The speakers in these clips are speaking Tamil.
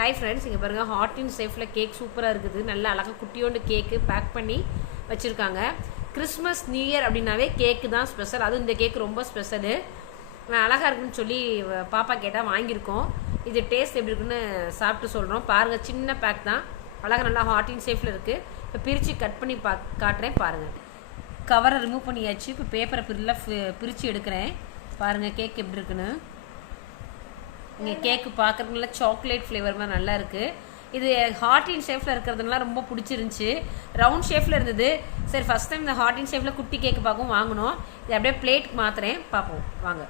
ஹாய் ஃப்ரெண்ட்ஸ், இங்கே பாருங்கள் ஹாட் அண்ட் சேஃபில் கேக் சூப்பராக இருக்குது. நல்லா அழகாக குட்டியோண்டு கேக்கு பேக் பண்ணி வச்சுருக்காங்க. கிறிஸ்மஸ் நியூ இயர் அப்படின்னாவே கேக்கு தான் ஸ்பெஷல். அதுவும் இந்த கேக்கு ரொம்ப ஸ்பெஷலு. அழகாக இருக்குன்னு சொல்லி பாப்பா கேட்டால் வாங்கியிருக்கோம். இது டேஸ்ட் எப்படி இருக்குன்னு சாப்பிட்டு சொல்கிறோம். பாருங்கள், சின்ன பேக் தான், அழகாக நல்லா ஹாட் அண்ட் சேஃபில் இருக்குது. இப்போ பிரித்து கட் பண்ணி காட்டுறேன் பாருங்கள். கவரை ரிமூவ் பண்ணியாச்சு. இப்போ பேப்பரை பிரித்து எடுக்கிறேன். பாருங்கள் கேக் எப்படி இருக்குன்னு. இங்கே கேக்கு பார்க்குறதுனால சாக்லேட் ஃப்ளேவர் மாதிரி நல்லா இருக்குது. இது ஹாட் அண்ட் ஷேஃபில் இருக்கிறதுனால ரொம்ப பிடிச்சிருந்துச்சி. ரவுண்ட் ஷேஃபில் இருந்தது. சரி, ஃபஸ்ட் டைம் இந்த ஹாட் அண்ட் ஷேஃபில் குட்டி கேக்கு பார்க்கவும் வாங்கினோம். இது அப்படியே பிளேட்டுக்கு மாற்றுறேன், பார்ப்போம் வாங்க.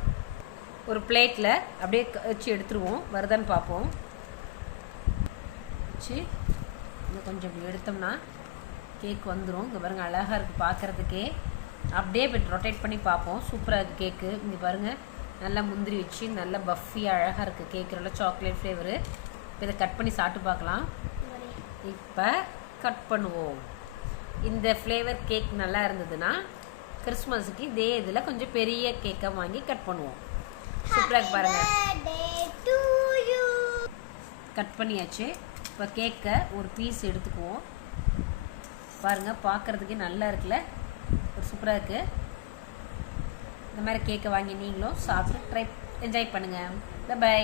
ஒரு பிளேட்டில் அப்படியே வச்சு எடுத்துருவோம், வருதான்னு பார்ப்போம். வச்சு இன்னும் கொஞ்சம் இப்படி எடுத்தோம்னா கேக் வந்துடும். இங்கே பாருங்கள், அழகாக இருக்குது பார்க்குறதுக்கே. அப்படியே இப்போ ரொட்டேட் பண்ணி பார்ப்போம். சூப்பராக இருக்குது கேக்கு. இங்கே பாருங்கள், நல்லா முந்திரி வச்சு நல்லா பஃபியாக அழகாக இருக்குது கேக்கு. நல்லா சாக்லேட் ஃப்ளேவரு. இப்போ இதை கட் பண்ணி சாப்பிட்டு பார்க்கலாம். இப்போ கட் பண்ணுவோம். இந்த ஃப்ளேவர் கேக் நல்லா இருந்ததுன்னா கிறிஸ்மஸுக்கு இதே இதில் கொஞ்சம் பெரிய கேக்காக வாங்கி கட் பண்ணுவோம். சூப்பராக பாருங்கள். கட் பண்ணியாச்சு. இப்போ கேக்கை ஒரு பீஸ் எடுத்துக்குவோம். பாருங்கள், பார்க்குறதுக்கே நல்லா இருக்குல்ல, ஒரு சூப்பராக இருக்குது. இந்த மாதிரி கேக்கை வாங்கி நீங்களும் சாப்பிட்டு என்ஜாய் பண்ணுங்கள். பை.